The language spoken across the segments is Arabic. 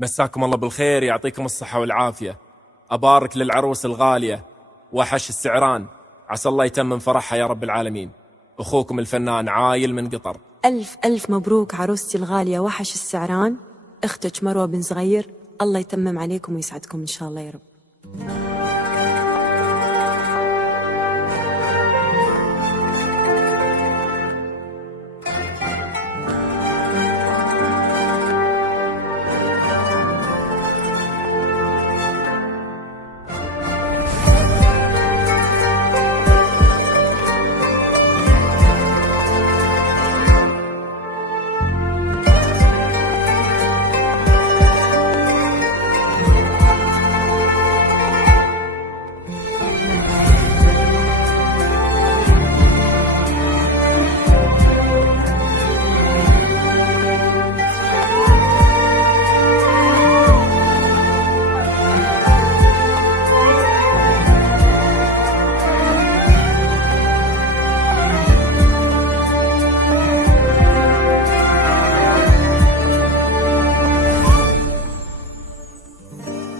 مساكم الله بالخير، يعطيكم الصحة والعافية. أبارك للعروس الغالية وحش السعران، عسى الله يتمم فرحها يا رب العالمين. أخوكم الفنان عايل من قطر. ألف ألف مبروك عروستي الغالية وحش السعران، أختك مروة بن صغير. الله يتمم عليكم ويسعدكم إن شاء الله يا رب.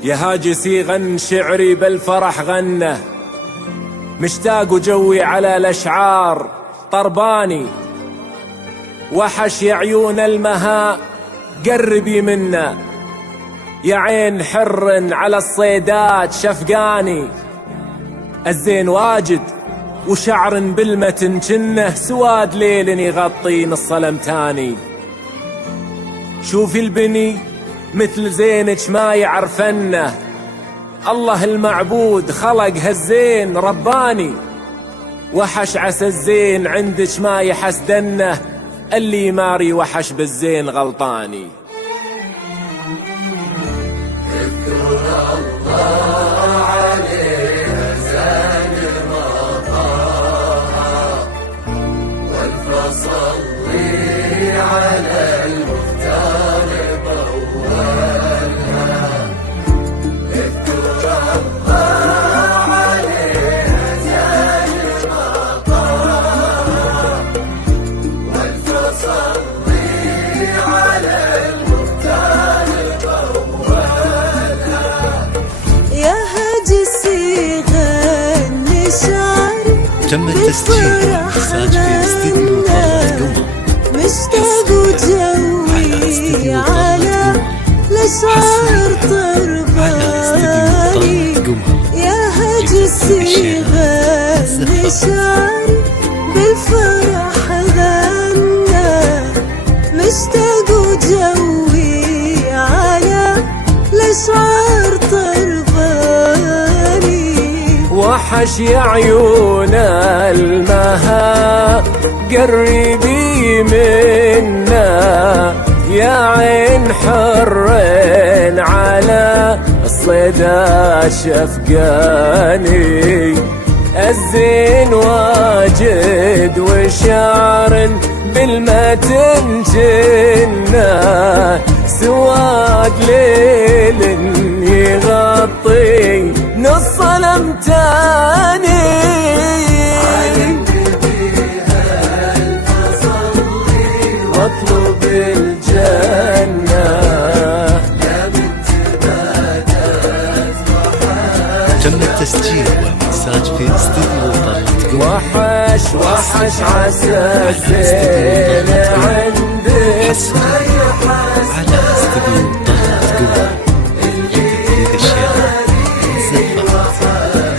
يا هاجسي غن شعري بالفرح غنى، مشتاق وجوي على الأشعار طرباني. وحش يا عيون المها قربي منا، يا عين حر على الصيدات شفقاني. الزين واجد وشعر بالمتن جنه، سواد ليل يغطي نص الامتاني. شوفي البني مثل زينك ما يعرفنه، الله المعبود خلق هالزين رباني. وحش عسى الزين عندك ما يحسدنه، اللي يماري وحش بالزين غلطاني. ذكر الله عليه زاد مطاها، والفصلي على المختار طولها. ذكر الله عليه زاد مطاها، والفصلي على المختار طولها. يا هاجسي غني شعري، تم التسجيل والمساج في استديو طلعت قمر. مشتاق وجوي على الأشعار طرباني. يا هاجسي غني شعري بالفرح غنى، مشتاق وجوي على الأشعار طرباني. وحش يا عيون المها قربي منا، يا عين حر على الصيدات شفقاني. الزين واجد وشعر بالمتن جنة، سواد ليل يغطي نص الامتاني. واطلب الجنة يا بنت باتت. تم التسجيل والمساج في استديو طلعت قمر. وحش عسى الزين عندك على استديو طلعت قمر لتحديد الشيرات والزفات.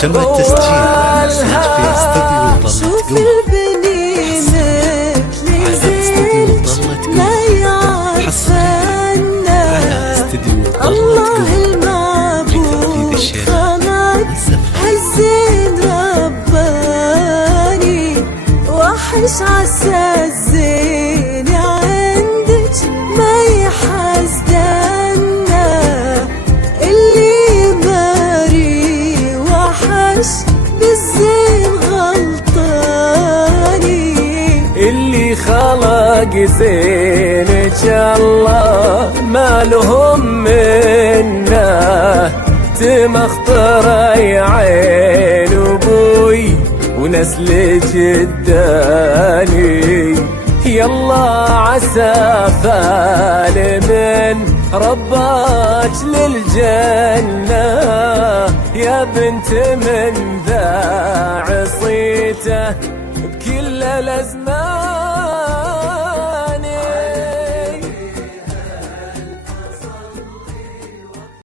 تم التسجيل والمساج في في البنينك لزين ما يعرفنا الله المعبود خلق هالزين رباني وحش عسى الزين عندك ما يحزدنا اللي ماري وحش بالزين غلطاني اللي خلق زينك الله ما لهم منه تمخطر يا عين ابوي ونسل جداني يلا عسى فال من رباك للجنة يا بنت من ذا عصيته بكل الأزمان